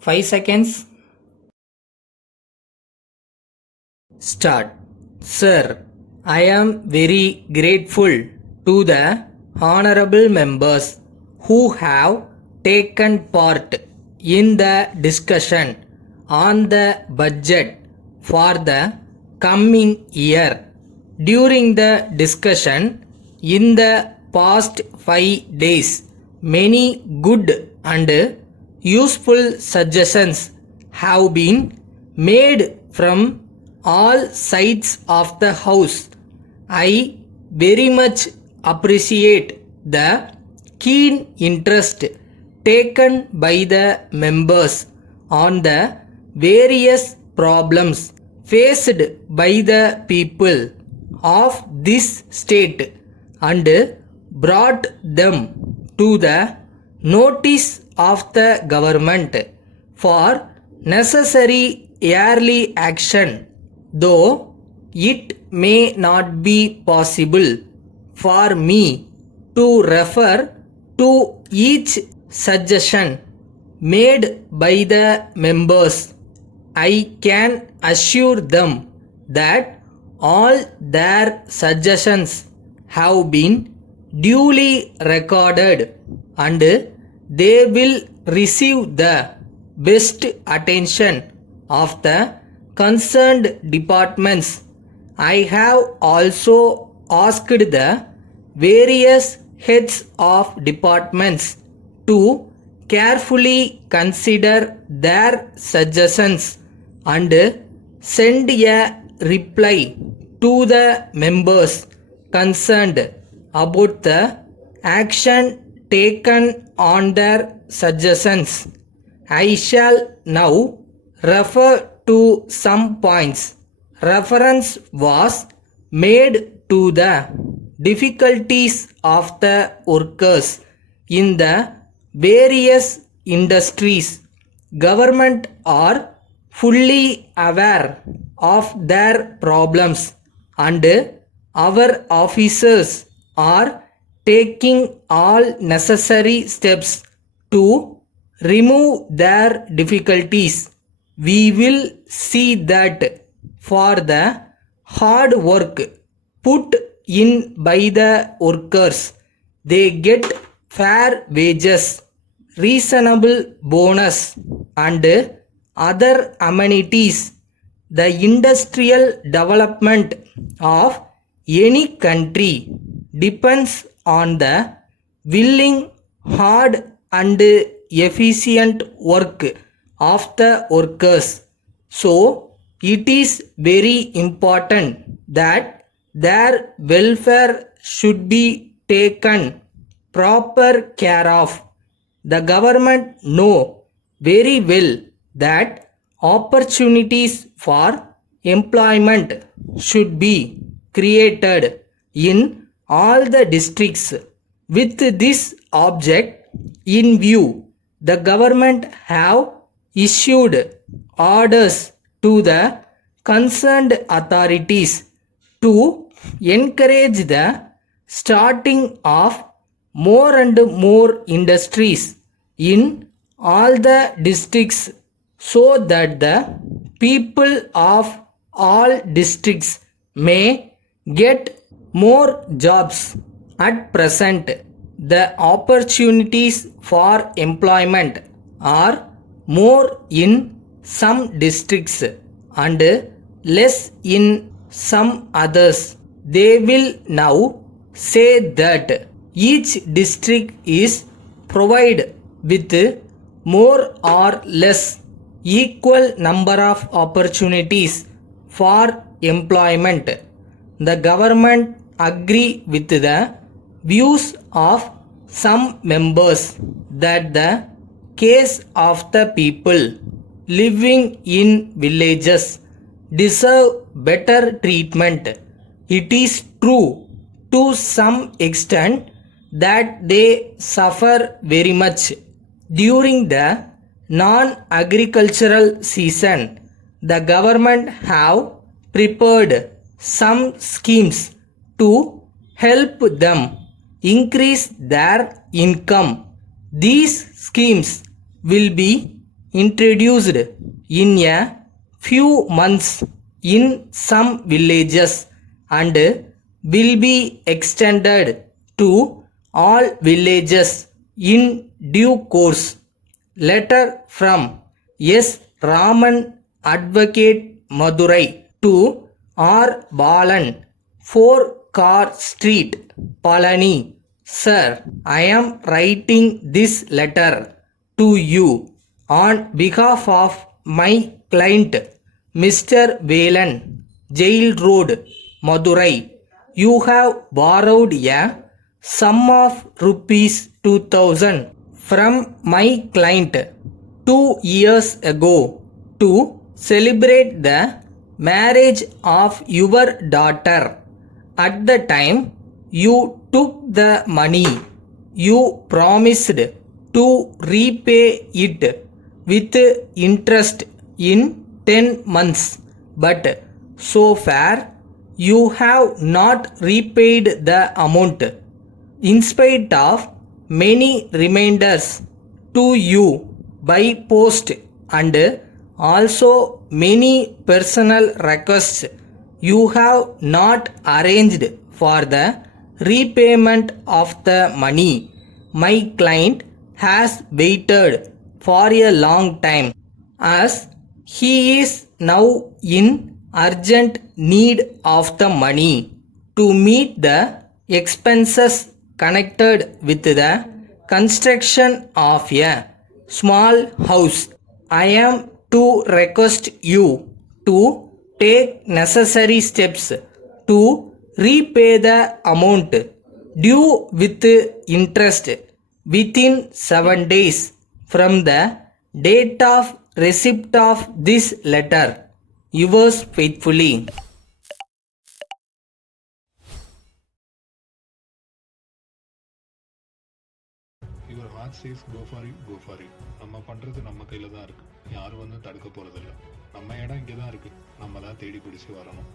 5 seconds. Start. Sir, I am very grateful to the honorable members who have taken part in the discussion on the budget for the coming year. During the discussion in the past 5 days, many good and useful suggestions have been made from all sides of the house. I very much appreciate the keen interest taken by the members on the various problems faced by the people of this state and brought them to the notice of the government for necessary early action. Though it may not be possible for me to refer to each suggestion made by the members, I can assure them that all their suggestions have been duly recorded and they will receive the best attention of the concerned departments. I have also asked the various heads of departments to carefully consider their suggestions and send a reply to the members concerned about the action taken on their suggestions. I shall now refer to some points. Reference was made to the difficulties of the workers in the various industries. Government are fully aware of their problems and our officers are taking all necessary steps to remove their difficulties. We will see that for the hard work put in by the workers, they get fair wages, reasonable bonus and other amenities. The industrial development of any country depends on the willing, hard and efficient work of the workers. So, it is very important that their welfare should be taken proper care of. The government know very well that opportunities for employment should be created in all the districts. With this object in view, the government have issued orders to the concerned authorities to encourage the starting of more and more industries in all the districts so that the people of all districts may get more jobs. At present, the opportunities for employment are more in some districts and less in some others. They will now say that each district is provided with more or less equal number of opportunities for employment. The government agree with the views of some members that the case of the people living in villages deserve better treatment. It is true to some extent that they suffer very much during the non-agricultural season. The government have prepared some schemes to help them increase their income. These schemes will be introduced in a few months in some villages and will be extended to all villages in due course. Letter from S. Raman, Advocate, Madurai to R. Balan, 4 Car Street, Palani. Sir, I am writing this letter to you on behalf of my client, Mr. Velan, Jail Road, Madurai. You have borrowed a sum of rupees 2000 from my client 2 years ago to celebrate the marriage of your daughter. At the time you took the money, you promised to repay it with interest in 10 months, but so far you have not repaid the amount. In spite of many reminders to you by post and also many personal requests, you have not arranged for the repayment of the money. My client has waited for a long time as he is now in urgent need of the money to meet the expenses connected with the construction of a small house. I am to request you to take necessary steps to repay the amount due with interest within 7 days from the date of receipt of this letter. Yours faithfully. Your heart says go for it, go for it. நம்ம பண்ணுறது நம்ம கையில் தான் இருக்குது. யாரும் வந்து தடுக்க போகிறதில்ல. நம்ம இடம் இங்கே தான் இருக்குது. நம்ம தான் தேடி பிடிச்சி வரணும்.